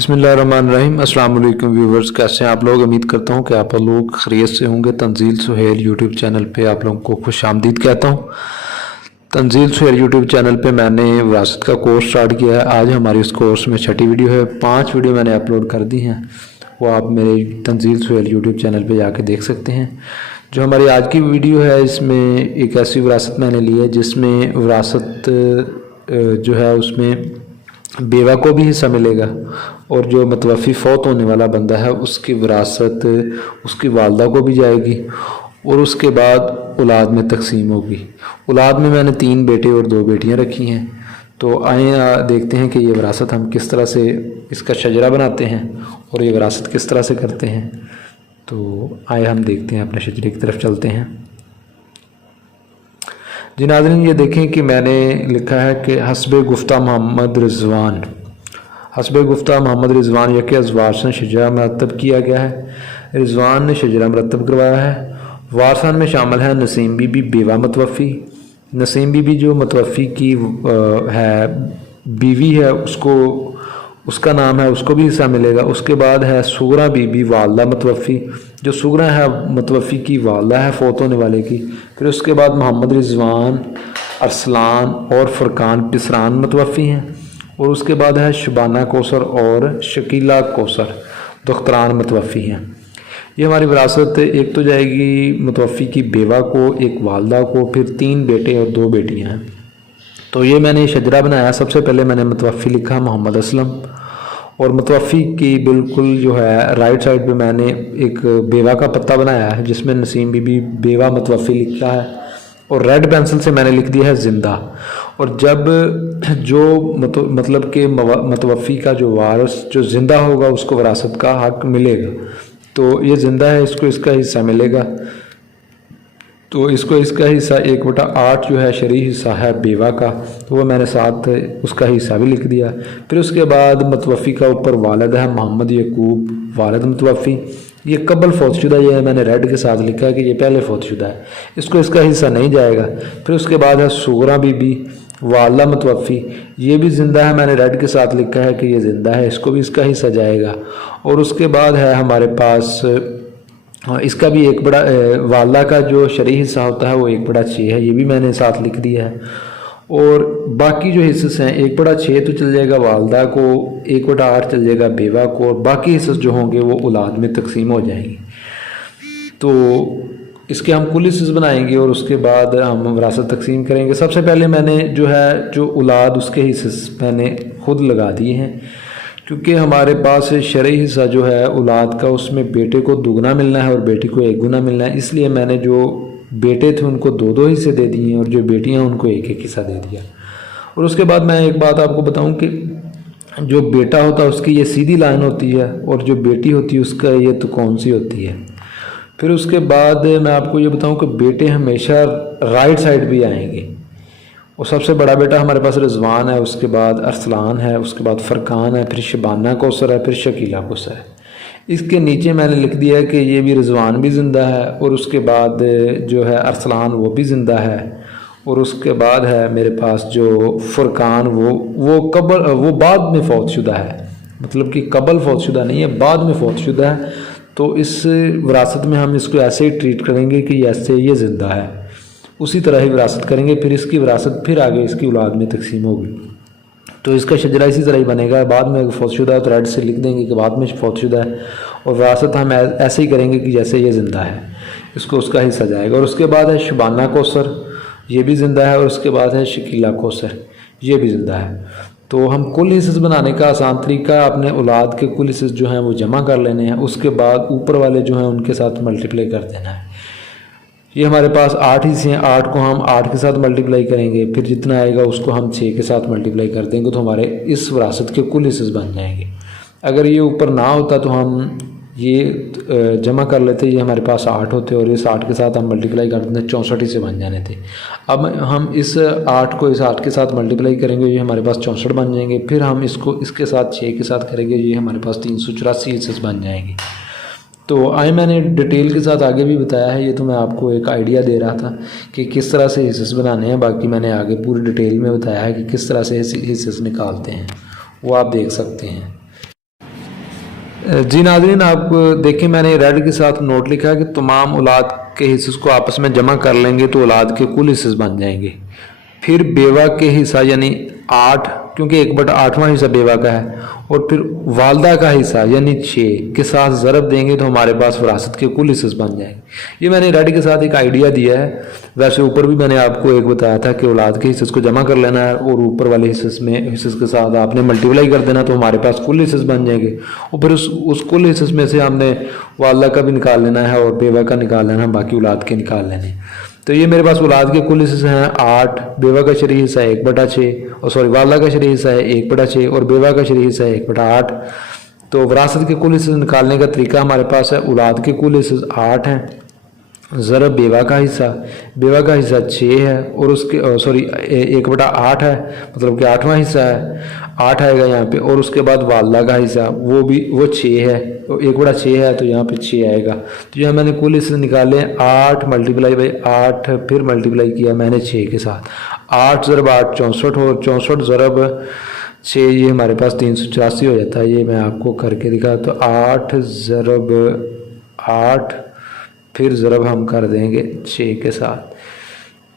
बिस्मिल्लाहिर्रहमानिर्रहीम। अस्सलाम वालेकुम व्यूवर्स, कैसे हैं आप लोग। उम्मीद करता हूं कि आप लोग खैरियत से होंगे। तंजील सुहेल यूट्यूब चैनल पे आप लोगों को खुश आमदीद कहता हूं। तंजील सुहेल यूट्यूब चैनल पे मैंने विरासत का कोर्स स्टार्ट किया है। आज हमारी उस कोर्स में छठी वीडियो है। 5 वीडियो मैंने अपलोड कर दी हैं, वो आप मेरे तंजील सुहेल यूट्यूब चैनल पर जाके देख सकते हैं। जो हमारी आज की वीडियो है, इसमें एक ऐसी विरासत मैंने ली है जिसमें विरासत जो है उसमें बेवा को भी हिस्सा मिलेगा और जो मतवफ़ी फ़ौत होने वाला बंदा है उसकी विरासत उसकी वालदा को भी जाएगी और उसके बाद औलाद में तकसीम होगी। औलाद में मैंने 3 बेटे और 2 बेटियां रखी हैं। तो आए देखते हैं कि ये विरासत हम किस तरह से इसका शजरा बनाते हैं और ये विरासत किस तरह से करते हैं। तो आए हम देखते हैं, अपने शजरे की तरफ चलते हैं। जी नाज़रीन, ये देखें कि मैंने लिखा है कि हस्बे गुफ्ता मोहम्मद रिजवान, हस्बे गुफ्ता मोहम्मद रिजवान यके अजवार से शजरा मरतब किया गया है। रिजवान ने शजरा मरतब करवाया है। वारसान में शामिल है नसीम बीबी बेवा मतवफ़ी। नसीम बीबी जो मतवफ़ी की है बीवी है, उसका नाम है, उसको भी हिस्सा मिलेगा। उसके बाद है सुगरा बीबी वालदा मतवफ़ी, जो सुगरा है मतवफ़ी की वालदा है फ़ौत होने वाले की। फिर उसके बाद मोहम्मद रिजवान, अरसलान और फ़ुरकान पिसरान मतवफ़ी हैं। और उसके बाद है शबाना कौसर और शकीला कौसर दुख्तरान मतवफ़ी हैं। ये हमारी विरासत एक तो जाएगी मतवफ़ी की बेवा को, एक वालदा को, फिर 3 बेटे और 2 बेटियाँ हैं। तो ये मैंने शजरा बनाया। सबसे पहले मैंने मतवफ़ी लिखा मोहम्मद असलम और मतवफ़ी की बिल्कुल जो है राइट साइड पे मैंने एक बेवा का पत्ता बनाया है जिसमें नसीम बीबी बेवा मतवफ़ी लिखा है और रेड पेंसिल से मैंने लिख दिया है ज़िंदा। और जब जो मतलब कि मतवफ़ी का जो वारिस जो ज़िंदा होगा उसको विरासत का हक़ मिलेगा। तो ये ज़िंदा है, इसको इसका हिस्सा मिलेगा। तो इसको इसका हिस्सा 1/8 जो है शरई हिस्सा है बेवा का, तो वो मैंने साथ उसका हिस्सा भी लिख दिया। फिर उसके बाद मतवफ़ी का ऊपर वालिद है मोहम्मद यकूब वालिद मतवफ़ी, ये कबल फ़ौतशुदा, ये मैंने रेड के साथ लिखा है कि ये पहले फ़ौतशुदा है, इसको इसका हिस्सा नहीं जाएगा। फिर उसके बाद है सुगरा बीबी वालदा मतवफ़ी, ये भी ज़िंदा है, मैंने रेड के साथ लिखा है कि ये ज़िंदा है, इसको भी इसका हिस्सा जाएगा। और उसके बाद है हमारे पास इसका भी 1/, वालदा का जो शरई हिस्सा होता है वो 1/6 है, ये भी मैंने साथ लिख दिया है। और बाकी जो हिस्से हैं 1/6 तो चल जाएगा वालदा को, 1/8 चल जाएगा बेवा को, और बाकी हिस्से जो होंगे वो औलाद में तकसीम हो जाएंगे। तो इसके हम कुल हिस्से बनाएंगे और उसके बाद हम विरासत तकसीम करेंगे। सबसे पहले मैंने जो औलाद उसके हिस्से मैंने खुद लगा दिए हैं, क्योंकि हमारे पास शरई हिस्सा जो है औलाद का उसमें बेटे को दुगना मिलना है और बेटी को 1 गुना मिलना है। इसलिए मैंने जो बेटे थे उनको 2-2 हिस्से दे दिए और जो बेटियां उनको 1-1 हिस्सा दे दिया। और उसके बाद मैं एक बात आपको बताऊं कि जो बेटा होता है उसकी ये सीधी लाइन होती है और जो बेटी होती है उसका ये तो कौन सी होती है। फिर उसके बाद मैं आपको ये बताऊँ कि बेटे हमेशा राइट साइड भी आएंगे। और सबसे बड़ा बेटा हमारे पास रिजवान है, उसके बाद अरसलान है, उसके बाद फ़ुरकान है, फिर शबाना कौसर है, फिर शकीला कौसर है। इसके नीचे मैंने लिख दिया है कि ये भी रिजवान भी ज़िंदा है और उसके बाद जो है अरसलान वो भी ज़िंदा है। और उसके बाद है मेरे पास जो फ़ुरकान वो बाद में फ़ौतशुदा है, मतलब कि कबल फ़ौतशुदा नहीं है, बाद में फ़ौतशुदा है। तो इस विरासत में हम इसको ऐसे ही ट्रीट करेंगे कि ऐसे ये ज़िंदा है, उसी तरह ही विरासत करेंगे। फिर इसकी विरासत फिर आगे इसकी औलाद में तकसीम होगी। तो इसका शजरा इसी तरह ही बनेगा। बाद में अगर फ़ौतशुदा है तो रेड से लिख देंगे कि बाद में फ़ौतशुदा है, और विरासत हम ऐसे ही करेंगे कि जैसे ये ज़िंदा है, इसको उसका हिस्सा जाएगा। और उसके बाद है शबाना कौसर, ये भी ज़िंदा है। और उसके बाद है शकीला कौसर, ये भी ज़िंदा है। तो हम कुल हिस्से बनाने का आसान तरीका, अपने औलाद के कुल हिस्से जो हैं वो जमा कर लेने हैं, उसके बाद ऊपर वाले जो हैं उनके साथ मल्टीप्लाई कर देना है। ये हमारे पास 8 हिस्से हैं, 8 को हम 8 के साथ मल्टीप्लाई करेंगे, फिर जितना आएगा उसको हम 6 के साथ मल्टीप्लाई कर देंगे, तो हमारे इस विरासत के कुल हिस्से बन जाएंगे। अगर ये ऊपर ना होता तो हम ये जमा कर लेते, ये हमारे पास 8 होते और इस 8 के साथ हम मल्टीप्लाई कर देते, 64 हिस्से बन जाने थे। अब हम इस 8 को इस 8 के साथ मल्टीप्लाई करेंगे, ये हमारे पास 64 बन जाएंगे। फिर हम इसको इसके साथ 6 के साथ करेंगे, ये हमारे पास 384 हिस्से बन जाएंगे। तो आए मैंने डिटेल के साथ आगे भी बताया है, ये तो मैं आपको एक आइडिया दे रहा था कि किस तरह से हिस्से बनाने हैं। बाकी मैंने आगे पूरी डिटेल में बताया है कि किस तरह से हिस्से निकालते हैं, वो आप देख सकते हैं। जी नाज़रीन, आप देखें मैंने रेड के साथ नोट लिखा है कि तमाम औलाद के हिस्से को आपस में जमा कर लेंगे तो औलाद के कुल हिस्से बन जाएंगे। फिर बेवा के हिस्सा यानी 8, क्योंकि 1/8वां हिस्सा बेवा का है, और फिर वालदा का हिस्सा यानी 6 के साथ ज़रब देंगे तो हमारे पास विरासत के कुल हिस्से बन जाएंगे। ये मैंने रेड के साथ एक आइडिया दिया है। वैसे ऊपर भी मैंने आपको एक बताया था कि औलाद के हिस्से को जमा कर लेना है और ऊपर वाले हिस्से के साथ आपने मल्टीप्लाई कर देना तो हमारे पास कुल हिस्से बन जाएंगे। और फिर उस कुल हिस्से में से हमने वालदा का भी निकाल लेना है और बेवा का निकाल लेना है, बाकी औलाद के निकाल लेने। तो ये मेरे पास औलाद के कुल हिस्से हैं 8, बेवा का शरई हिस्सा 1/6, और सॉरी वालदा का शरई हिस्सा है 1/6 और बेवा का शरई हिस्सा है 1/8। तो विरासत के कुल हिस्से निकालने का तरीका हमारे पास है, औलाद के कुल हिस्से 8 हैं, ज़रब बेवा का हिस्सा 6 है और उसके 1/8 है, मतलब कि 8वां हिस्सा है, 8 आएगा यहाँ पे, और उसके बाद वालदा का हिस्सा वो 6 है, तो 1/6 है तो यहाँ पे 6 आएगा। तो यहाँ मैंने कुल हिस्से निकाले 8 × 8, फिर मल्टीप्लाई किया मैंने 6 के साथ। 8 × 8 64 और 64 ज़रब 6 ये हमारे पास 384 हो जाता है। ये मैं आपको करके दिखा, तो 8 ज़रब 8 फिर ज़रब हम कर देंगे 6 के साथ।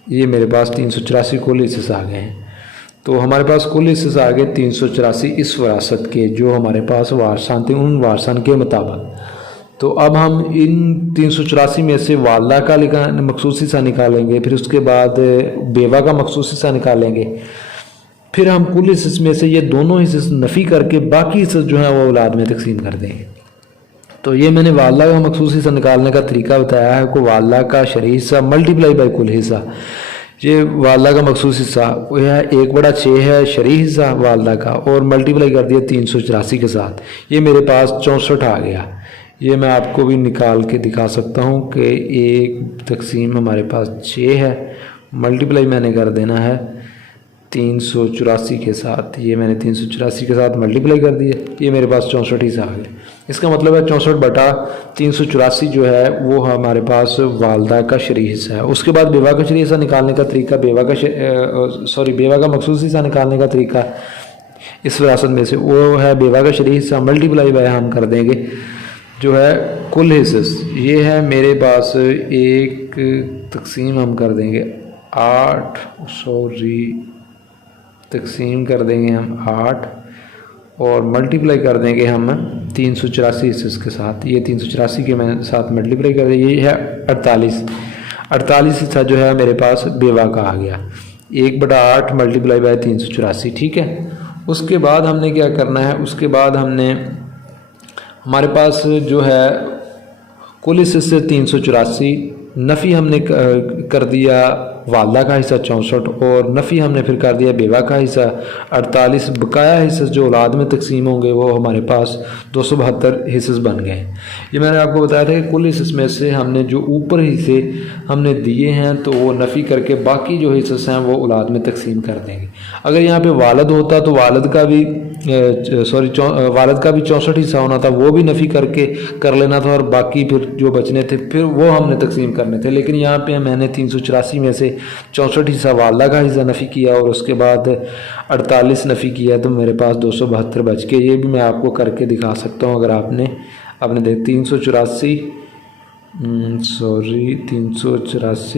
ये मेरे पास 384 कुल हिस्से आ गए हैं। तो हमारे पास कुल हिस्से आ गए 384 इस विरासत के, जो हमारे पास वारसान थे उन वारसान के मुताबिक। तो अब हम इन 384 में से वालदा का मखसूस हिस्सा निकालेंगे, फिर उसके बाद बेवा का मखसूस हिस्सा निकालेंगे, फिर हम कुल हिस्से में से ये दोनों हिस्से नफ़ी करके बाकी हिस्से जो हैं वो औलाद में तकसीम कर देंगे। तो ये मैंने वालदा का मखसूस हिस्सा निकालने का तरीका बताया है कि वालदा का शरई हिस्सा मल्टीप्लाई बाई कुल हिस्सा। ये वालदा का मखसूस हिस्सा वो है 1/6 है शरई हिस्सा वालदा का, और मल्टीप्लाई कर दिया 384 के साथ, ये मेरे पास 64 आ गया। ये मैं आपको भी निकाल के दिखा सकता हूँ कि 1 तकसीम हमारे पास 6 है, मल्टीप्लाई मैंने कर देना है 384 के साथ। ये मैंने 384 के साथ मल्टीप्लाई कर दिया, ये मेरे पास 64 हिस्सा आ गया। इसका मतलब है 64/384 जो है वो हमारे पास वालदा का शरई हिस्सा है। उसके बाद बेवा का शरई हिस्सा निकालने का तरीका, बेवा का मखसूस हिस्सा निकालने का तरीका इस विरासत में से वो है बेवा का शरई हिस्सा मल्टीप्लाई बाय हम कर देंगे जो है कुल हिस्से। ये है मेरे पास 1 तकसीम हम कर देंगे 8, तकसीम कर देंगे हम 8 और मल्टीप्लाई कर देंगे हम 384 हिस्से के साथ। ये 384 के मैं साथ मल्टीप्लाई कर देंगे, ये है 48 हिस्सा जो है मेरे पास बेवा का आ गया। 1/8 मल्टीप्लाई बाय 384, ठीक है। उसके बाद हमने क्या करना है, उसके बाद हमने हमारे पास जो है कुल हिस्से से 384 नफ़ी हमने कर दिया वालदा का हिस्सा 64 और नफ़ी हमने फिर कर दिया बेवा का हिस्सा 48। बकाया हिस्से जो औलाद में तकसीम होंगे वो हमारे पास 272 हिस्से बन गए। ये मैंने आपको बताया था कि कुल हिस्से में से हमने जो ऊपर हिस्से हमने दिए हैं तो वो नफ़ी करके बाकी जो हिस्से हैं वो औलाद में तकसीम कर देंगे। अगर यहाँ पे वालद होता तो वालद का भी 64 हिस्सा होना था, वो भी नफ़ी करके कर लेना था और बाकी फिर जो बचने थे फिर वो हमने तकसीम करने थे। लेकिन यहाँ पे मैंने 384 में से 64 हिस्सा वालदा का हिस्सा नफ़ी किया और उसके बाद 48 नफ़ी किया तो मेरे पास 272 बच के। ये भी मैं आपको करके दिखा सकता हूँ। अगर आपने देख 384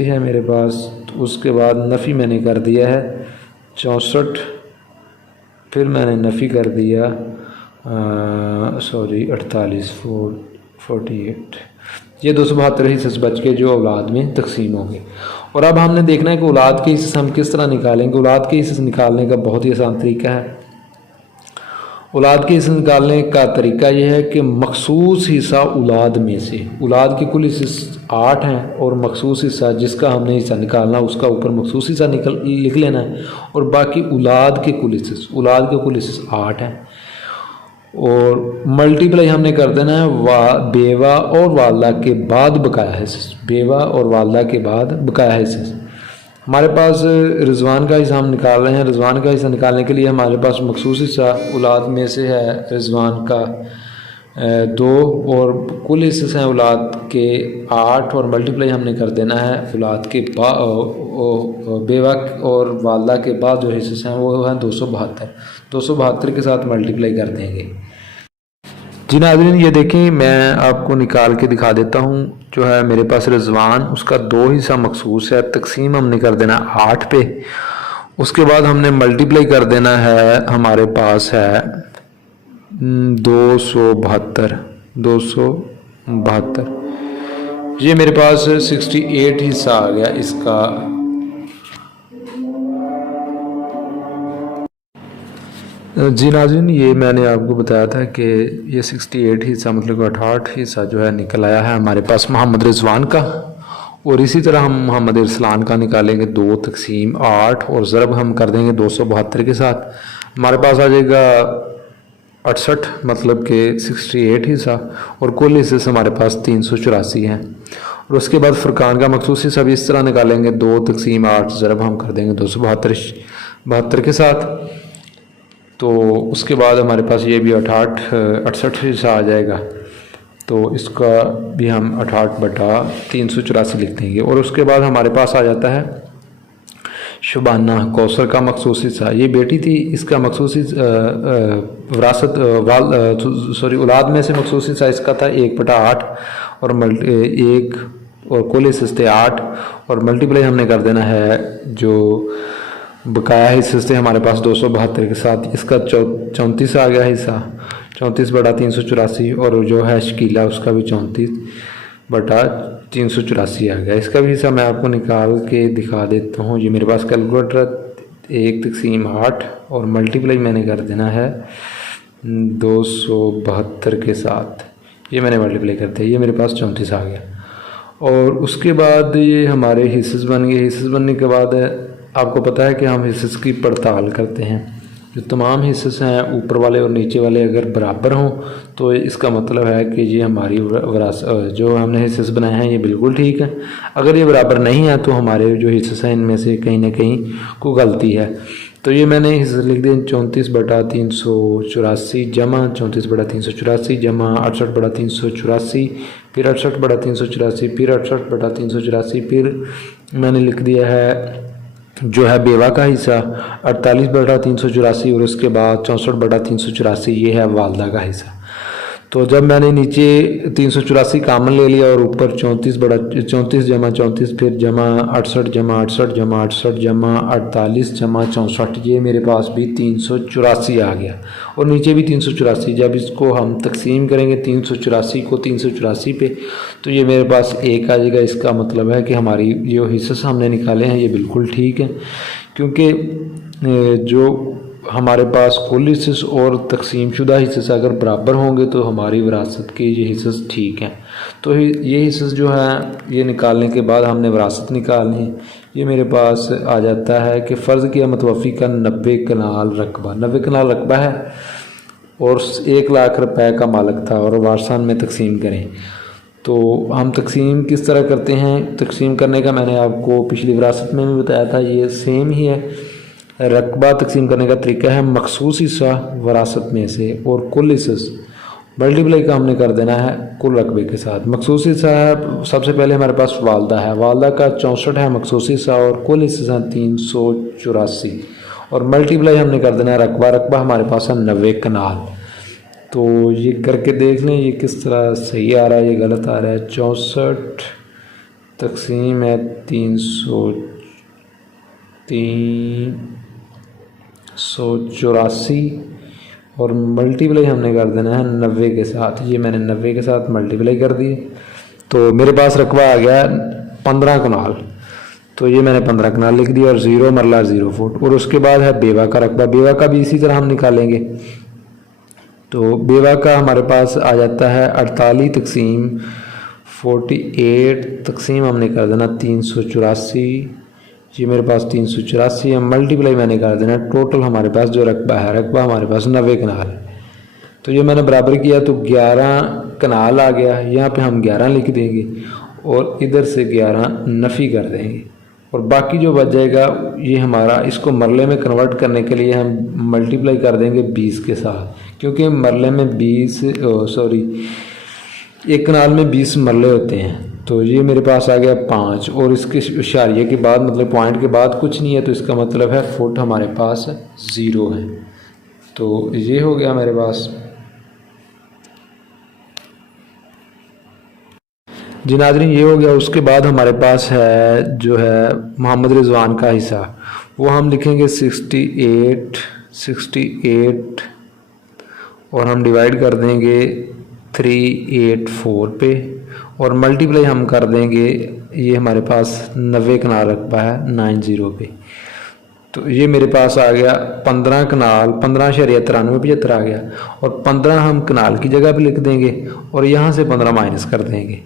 है मेरे पास, तो उसके बाद नफ़ी मैंने कर दिया है 64, फिर मैंने नफ़ी कर दिया 48, ये 272 हिस्से बच के जो औलाद में तकसीम होंगे। और अब हमने देखना है कि औलाद के हिस्से हम किस तरह निकालेंगे। औलाद के हिस्से निकालने का बहुत ही आसान तरीका है। औलाद के हिस्से निकालने का तरीका यह है कि मखसूस हिस्सा औलाद में से, औलाद के कुल हिस्से 8 हैं और मखसूस हिस्सा जिसका हमने हिस्सा निकालना उसका ऊपर मखसूस हिस्सा लिख लेना है और बाकी औलाद के कुल हिस्से 8 हैं और मल्टीप्लाई हमने कर देना है बेवा और वालदा के बाद बकाया हिस्से। हमारे पास रिजवान का हिस्सा हम निकाल रहे हैं। रिजवान का हिस्सा निकालने के लिए हमारे पास मखसूस हिस्सा औलाद में से है रिजवान का 2 और कुल हिस्से हैं औलाद के 8 और मल्टीप्लाई हमने कर देना है औलाद के बेवा और वालदा के बाद जो हिस्से हैं वो हैं 272 के साथ मल्टीप्लाई कर देंगे। جی ناظرین یہ دیکھیں میں آپ کو نکال کے دکھا دیتا ہوں. جو ہے میرے پاس رضوان اس کا 2 حصہ مخصوص ہے. تقسیم ہم نے کر دینا 8 پہ. اس کے بعد ہم نے ملٹیپلائی کر دینا ہے. ہمارے پاس ہے 272. یہ میرے پاس 68 حصہ آ گیا اس کا. جی ناظرین یہ میں نے آپ کو بتایا تھا کہ یہ 68 حصہ مطلب 68 حصہ جو ہے نکل آیا ہے ہمارے پاس محمد رضوان کا. اور اسی طرح ہم محمد ارسلان کا نکالیں گے 2 تقسیم 8 اور ضرب ہم کر دیں گے 272 کے ساتھ. ہمارے پاس آ جائے گا 68 مطلب کہ 68 حصہ اور کل حصے سے ہمارے پاس 384 ہیں. اور اس کے بعد فرقان کا مخصوص حصہ بھی اس طرح نکالیں گے 2 تقسیم 8 ضرب ہم کر دیں گے 272 کے ساتھ. تو اس کے بعد ہمارے پاس یہ بھی 68 حصہ آ جائے گا. تو اس کا بھی ہم 68/384 لکھ دیں گے. اور اس کے بعد ہمارے پاس آ جاتا ہے شبانہ کوثر کا مخصوص حصہ. یہ بیٹی تھی اس کا مخصوص وراثت اولاد میں سے مخصوص حصہ اس کا تھا 1/8 اور 1 اور کل حصے سے 8 اور ملٹیپلائی ہم نے کر دینا ہے جو بقایا حصے سے ہمارے پاس 272 کے ساتھ. اس کا 34 آ گیا حصہ 34/384 اور جو ہے شکیلہ اس کا بھی 34/384 آ گیا. اس کا بھی حصہ میں آپ کو نکال کے دکھا دیتا ہوں. یہ میرے پاس کیلکولیٹر 1 تقسیم 8 اور ملٹیپلائی میں نے کر دینا ہے 272 کے ساتھ. یہ میں نے ملٹیپلائی کر دیا. یہ میرے پاس 34 آ گیا. اور اس کے بعد یہ ہمارے حصص بن گئے. حصص بننے کے بعد آپ کو پتہ ہے کہ ہم حصص کی پڑتال کرتے ہیں. جو تمام حصص ہیں اوپر والے اور نیچے والے اگر برابر ہوں تو اس کا مطلب ہے کہ یہ ہماری جو ہم نے حصص بنائے ہیں یہ بالکل ٹھیک ہے. اگر یہ برابر نہیں ہے تو ہمارے جو حصص ہیں ان میں سے کہیں نہ کہیں کوئی غلطی ہے. تو یہ میں نے حصص لکھ دیا 34/384 جمع 34/384 جمع 68/384 پھر 68/384 پھر 68/384 پھر میں نے لکھ دیا ہے جو ہے بیوہ کا حصہ 48/384 اور اس کے بعد 64/384 یہ ہے والدہ کا حصہ. تو جب میں نے نیچے 384 کامن لے لیا اور اوپر 34 جمع 34 پھر جمع 68 جمع 68 جمع 68 جمع 48 جمع 64 یہ میرے پاس بھی 384 آ گیا. اور نیچے بھی 384. جب اس کو ہم تقسیم کریں گے 384 کو 384 پہ تو یہ میرے پاس 1 آ جائے گا. اس کا مطلب ہے کہ ہماری جو حصص ہم نے نکالے ہیں یہ بالکل ٹھیک ہے کیونکہ جو ہمارے پاس کل حصص اور تقسیم شدہ حصص اگر برابر ہوں گے تو ہماری وراثت کے یہ حصص ٹھیک ہیں. تو یہ حصص جو ہیں یہ نکالنے کے بعد ہم نے وراثت نکالنی. یہ میرے پاس آ جاتا ہے کہ فرض کیا متوفی کا 90 کنال رقبہ 90 کنال رقبہ ہے اور 1 لاکھ روپے کا مالک تھا اور وارثان میں تقسیم کریں. تو ہم تقسیم کس طرح کرتے ہیں؟ تقسیم کرنے کا میں نے آپ کو پچھلی وراثت میں بھی بتایا تھا. یہ سیم ہی ہے. رقبہ تقسیم کرنے کا طریقہ ہے مخصوص حصہ وراثت میں سے اور کل حصص ملٹیپلائی کا ہم نے کر دینا ہے کل رقبے کے ساتھ. مخصوص حصہ ہے سب سے پہلے ہمارے پاس والدہ ہے. والدہ کا 64 ہے مخصوص حصہ اور کل حصے ہیں 384 اور ملٹیپلائی ہم نے کر دینا ہے رقبہ ہمارے پاس ہے 90 کنال. تو یہ کر کے دیکھ لیں یہ کس طرح صحیح آ رہا ہے یہ غلط آ رہا ہے. 64 تقسیم ہے 384 اور ملٹیپلائی ہم نے کر دینا ہے 90 کے ساتھ. یہ میں نے 90 کے ساتھ ملٹیپلائی کر دی تو میرے پاس رقبہ آ گیا 15 کنال. تو یہ میں نے 15 کنال لکھ دیا اور 0 مرلہ 0 فٹ. اور اس کے بعد ہے بیوہ کا رقبہ. بیوہ کا بھی اسی طرح ہم نکالیں گے. تو بیوہ کا ہمارے پاس آ جاتا ہے 48 تقسیم 48 تقسیم ہم نے کر دینا 384. یہ میرے پاس 384 ہے ملٹیپلائی میں نے کر دینا ٹوٹل ہمارے پاس جو رقبہ ہے رقبہ ہمارے پاس 90 کنال ہے. تو یہ میں نے برابر کیا تو 11 کنال آ گیا. یہاں پہ ہم 11 لکھ دیں گے اور ادھر سے 11 نفی کر دیں گے اور باقی جو بچ جائے گا یہ ہمارا اس کو مرلے میں کنورٹ کرنے کے لیے ہم ملٹیپلائی کر دیں گے 20 کے ساتھ کیونکہ مرلے میں 1 کنال میں 20 مرلے ہوتے ہیں. تو یہ میرے پاس آ گیا 5 اور اس کے اشاریے کے بعد مطلب پوائنٹ کے بعد کچھ نہیں ہے تو اس کا مطلب ہے فٹ ہمارے پاس 0 ہے. تو یہ ہو گیا میرے پاس. जी नाज़रीन, ये हो गया। उसके बाद हमारे पास है जो है मोहम्मद रिजवान का हिस्सा, वो हम लिखेंगे 68 और हम डिवाइड कर देंगे 384 पे और मल्टीप्लाई हम कर देंगे, ये हमारे पास 90 कनाल रकबा है 90 पे। तो ये मेरे पास आ गया 15 कनाल 15.9375 आ गया और 15 हम कनाल की जगह पे लिख देंगे और यहाँ से 15 माइनस कर देंगे।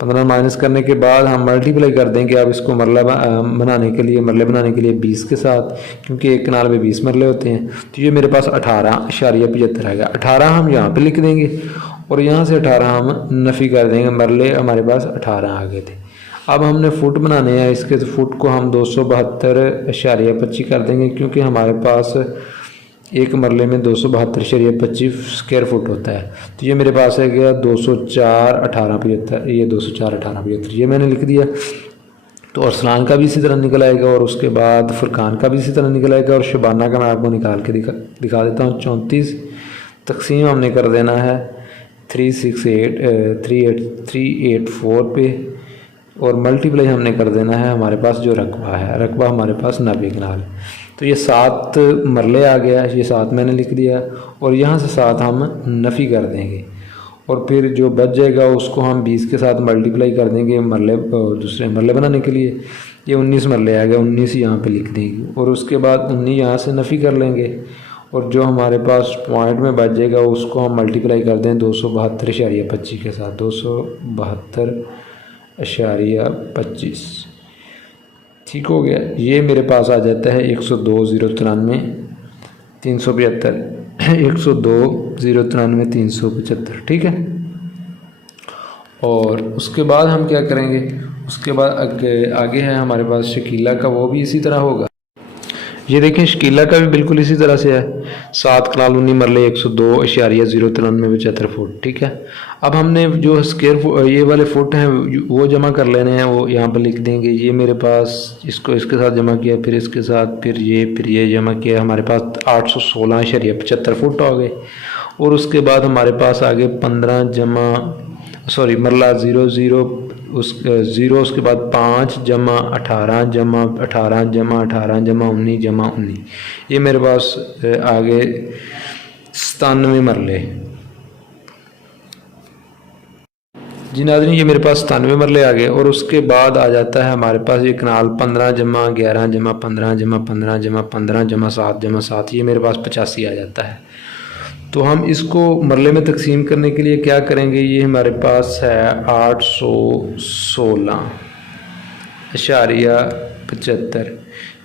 15 माइनस करने के बाद हम मल्टीप्लाई कर देंगे अब इसको मरला बनाने के लिए 20 के साथ, क्योंकि एक कनाल में 20 मरले होते हैं। तो ये मेरे पास 18.75 आ गया। 18 हम यहाँ पे लिख देंगे और यहाँ से 18 हम नफ़ी कर देंगे, मरले हमारे पास 18 आ गए थे। अब हमने फुट बनाने हैं इसके, तो फुट को हम 272.25 कर देंगे, क्योंकि हमारे पास एक मरले में 272.25 स्क्वायर फुट होता है। तो ये मेरे पास है गया 204.1875, ये 204.1875 ये मैंने लिख दिया। तो अरसलान का भी इसी तरह निकल आएगा और उसके बाद फुरकान का भी इसी तरह निकल आएगा और शबाना का मैं आपको निकाल के दिखा देता हूँ। 34 तकसीम हमने कर देना है 384 पे और मल्टीप्लाई हमने कर देना है हमारे पास जो रकबा है, रकबा हमारे पास 90 कनाल है। तो ये 7 मरले आ गया, ये 7 मैंने लिख दिया और यहाँ से 7 हम नफ़ी कर देंगे और फिर जो बच जाएगा उसको हम 20 के साथ मल्टीप्लाई कर देंगे मरले, दूसरे मरले बनाने के लिए। ये 19 मरले आ गए, 19 यहाँ पे लिख देंगे और उसके बाद 19 यहाँ से नफ़ी कर लेंगे और जो हमारे पास पॉइंट में बच जाएगा उसको हम मल्टीप्लाई कर दें 272.25 के साथ, 272.25 ठीक हो गया। ये मेरे पास आ जाता है 102,093,375 102,093,375 ठीक है। और उसके बाद हम क्या करेंगे, उसके बाद आगे है हमारे पास शकीला का, वो भी इसी तरह होगा। ये देखें शकीला का भी बिल्कुल इसी तरह से है, 7 कनाल 19 मरले 102.09375 फुट ठीक है। अब हमने जो स्क्वायर ये वाले फुट हैं वो जमा कर लेने हैं, वो यहाँ पर लिख देंगे। ये मेरे पास इसको इसके साथ जमा किया, फिर इसके साथ, फिर ये जमा किया, हमारे पास 816.75 फुट आ गए। और उसके बाद हमारे पास आगे 15 मरला 0 ज़ीरो उसके बाद 5 जमा 18 जमा 18 जमा 18 जमा 19 जमा 19, ये मेरे पास आगे 97 मरले। जी नाज़रीन, ये मेरे पास 97 मरले आ गए और उसके बाद आ जाता है हमारे पास ये कनाल 15 जमा 11 जमा 15 जमा 15 जमा 15 जमा 7 जमा 7, ये मेरे पास 85 आ जाता है। तो हम इसको मरले में तकसीम करने के लिए क्या करेंगे, ये हमारे पास है 816.75,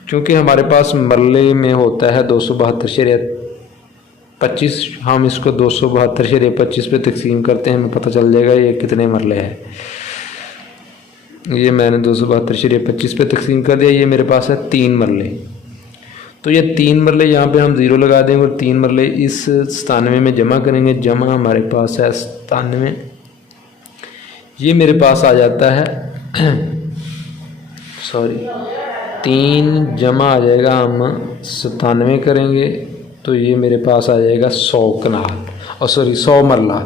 क्योंकि हमारे पास मरले में होता है 272.25, हम इसको 272.25 पे तकसीम करते हैं, हमें पता चल जाएगा ये कितने मरले हैं। ये मैंने 272.25 पे तकसीम कर दिया, ये मेरे पास है 3 मरले। तो ये 3 मरले यहाँ पे हम 0 लगा देंगे और 3 मरले इस 97 में जमा करेंगे। जमा हमारे पास है 97, ये मेरे पास आ जाता है 3 जमा आ जाएगा, हम 97 करेंगे तो ये मेरे पास आ जाएगा 100 कनाल और 100 मरला।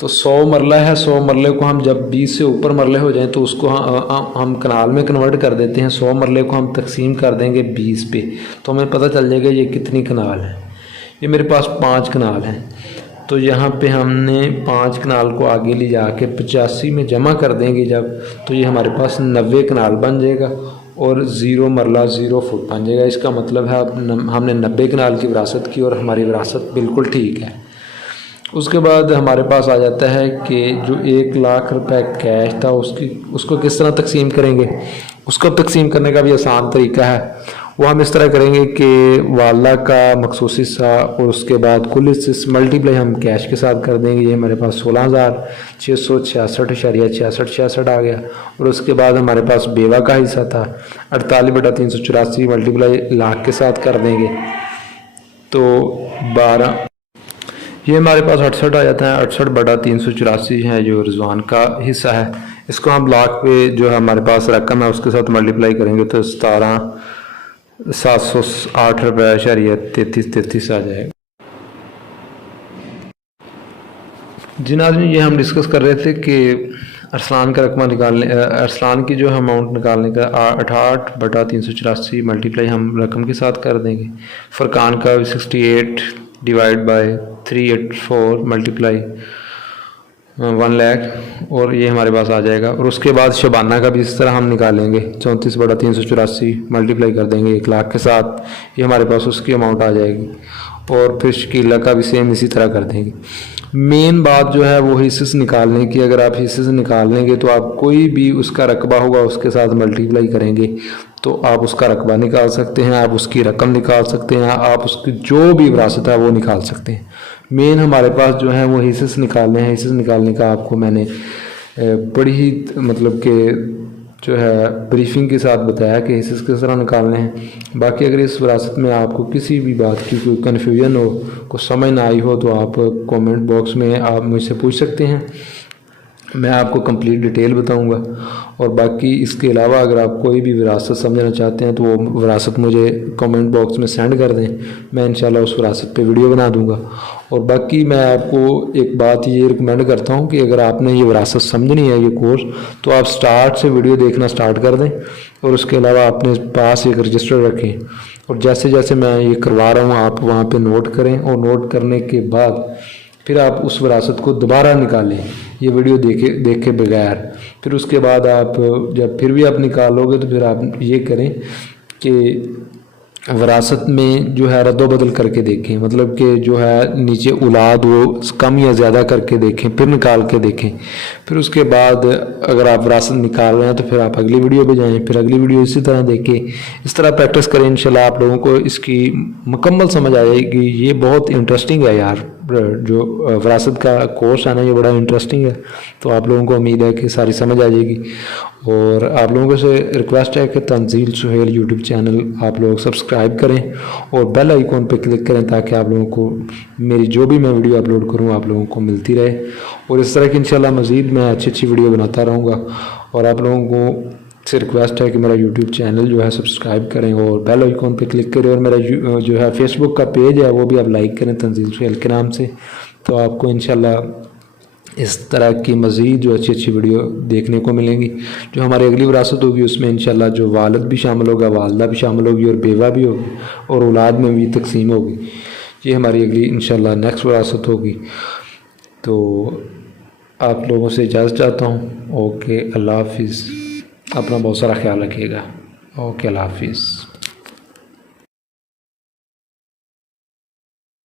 तो 100 मरला है, 100 मरले को हम जब 20 से ऊपर मरले हो जाएं तो उसको हम कनाल में कन्वर्ट कर देते हैं। 100 मरले को हम तकसीम कर देंगे 20 पे, तो हमें पता चल जाएगा ये कितनी कनाल है। ये मेरे पास 5 कनाल हैं, तो यहाँ पे हमने 5 कनाल को आगे ले जाके 85 में जमा कर देंगे जब, तो ये हमारे पास 90 कनाल बन जाएगा और 0 मरला 0 फुट बन जाएगा। इसका मतलब है हमने 90 कनाल की विरासत की और हमारी विरासत बिल्कुल ठीक है। उसके बाद हमारे पास आ जाता है कि जो 1 लाख रुपए कैश था उसको किस तरह तकसीम करेंगे। उसको तकसीम करने का भी आसान तरीका है, वो हम इस तरह करेंगे कि वाला का मखसूस हिस्सा और उसके बाद कुल हिस्से मल्टीप्लाई हम कैश के साथ कर देंगे। ये हमारे पास 16,666.66 आ गया। और उसके बाद हमारे पास बेवा का हिस्सा था 48/384 मल्टीप्लाई लाख के साथ कर देंगे तो 12, ये हमारे पास 68 आ जाता है। 68/384 है जो रिजवान का हिस्सा है। इसको हम लाख पे जो हमारे पास रकम है उसके साथ मल्टीप्लाई करेंगे तो 17,708.33 आ जाएगा। जी नाज़रीन, ये हम डिस्कस कर रहे थे कि ارسلان کا رقمہ نکالنے ارسلان کی جو اماؤنٹ نکالنے کا 68/384 ملٹیپلائی ہم رقم کے ساتھ کر دیں گے. فرقان کا 68 ڈیوائڈ بائی 384 ملٹیپلائی 1 لاکھ اور یہ ہمارے پاس آ جائے گا. اور اس کے بعد شبانہ کا بھی اس طرح ہم نکالیں گے 34/384 ملٹیپلائی کر دیں گے 1 لاکھ کے ساتھ, یہ ہمارے پاس اس کی اماؤنٹ آ جائے گی. اور پھر شکیلہ کا بھی سیم اسی طرح کر دیں گے. مین بات جو ہے وہ حصص نکالنے کی. اگر آپ حصص نکال لیں گے تو آپ کوئی بھی اس کا رقبہ ہوگا اس کے ساتھ ملٹیپلائی کریں گے تو آپ اس کا رقبہ نکال سکتے ہیں, آپ اس کی رقم نکال سکتے ہیں, آپ اس کی جو بھی وراثت ہے وہ نکال سکتے ہیں. مین ہمارے پاس جو ہے وہ حصص نکالنے ہیں. حصص نکالنے کا آپ کو میں نے بڑی ہی مطلب کہ جو ہے بریفنگ کے ساتھ بتایا کہ حصص کس طرح نکالنے ہیں. باقی اگر اس وراثت میں آپ کو کسی بھی بات کی کوئی کنفیوژن ہو, کو سمجھ نہ آئی ہو تو آپ کومنٹ باکس میں آپ مجھ سے پوچھ سکتے ہیں, میں آپ کو کمپلیٹ ڈیٹیل بتاؤں گا. اور باقی اس کے علاوہ اگر آپ کوئی بھی وراثت سمجھنا چاہتے ہیں تو وہ وراثت مجھے کمنٹ باکس میں سینڈ کر دیں, میں انشاءاللہ اس وراثت پہ ویڈیو بنا دوں گا. اور باقی میں آپ کو ایک بات یہ ریکمینڈ کرتا ہوں کہ اگر آپ نے یہ وراثت سمجھنی ہے یہ کورس, تو آپ سٹارٹ سے ویڈیو دیکھنا سٹارٹ کر دیں. اور اس کے علاوہ اپنے پاس ایک رجسٹر رکھیں اور جیسے جیسے میں یہ کروا رہا ہوں آپ وہاں پہ نوٹ کریں. اور نوٹ کرنے کے بعد پھر آپ اس وراثت کو دوبارہ نکالیں یہ ویڈیو دیکھ کے بغیر. پھر اس کے بعد آپ جب پھر بھی آپ نکالو گے تو پھر آپ یہ کریں کہ وراثت میں جو ہے رد و بدل کر کے دیکھیں, مطلب کہ جو ہے نیچے اولاد وہ کم یا زیادہ کر کے دیکھیں, پھر نکال کے دیکھیں. پھر اس کے بعد اگر آپ وراثت نکال رہے ہیں تو پھر آپ اگلی ویڈیو پہ جائیں, پھر اگلی ویڈیو اسی طرح دیکھیں. اس طرح پریکٹس کریں, انشاءاللہ آپ لوگوں کو اس کی مکمل سمجھ آ جائے گی. یہ بہت انٹرسٹنگ ہے یار, جو وراثت کا کورس ہے نا یہ بڑا انٹرسٹنگ ہے. تو آپ لوگوں کو امید ہے کہ ساری سمجھ آ جائے گی. اور آپ لوگوں سے ریکویسٹ ہے کہ تنزیل سہیل یوٹیوب چینل آپ لوگ سبسکرائب کریں اور بیل آئیکن پہ کلک کریں تاکہ آپ لوگوں کو میری جو بھی میں ویڈیو اپلوڈ کروں آپ لوگوں کو ملتی رہے. اور اس طرح کی انشاءاللہ مزید میں اچھی ویڈیو بناتا رہوں گا. اور آپ لوگوں کو سے ریکویسٹ ہے کہ میرا یوٹیوب چینل جو ہے سبسکرائب کریں اور بیل آئیکن پہ کلک کریں. اور میرا جو ہے فیس بک کا پیج ہے وہ بھی آپ لائک کریں تنزیل سہیل کے نام سے. تو آپ کو انشاءاللہ اس طرح کی مزید جو اچھی ویڈیو دیکھنے کو ملیں گی. جو ہماری اگلی وراثت ہوگی اس میں انشاءاللہ جو والد بھی شامل ہوگا, والدہ بھی شامل ہوگی اور بیوہ بھی ہوگی اور اولاد میں بھی تقسیم ہوگی. یہ ہماری اگلی انشاءاللہ نیکسٹ وراثت ہوگی. تو آپ لوگوں سے اجازت چاہتا ہوں. اوکے, اللہ حافظ. اپنا بہت سارا خیال رکھیے گا. اوکے, اللہ حافظ.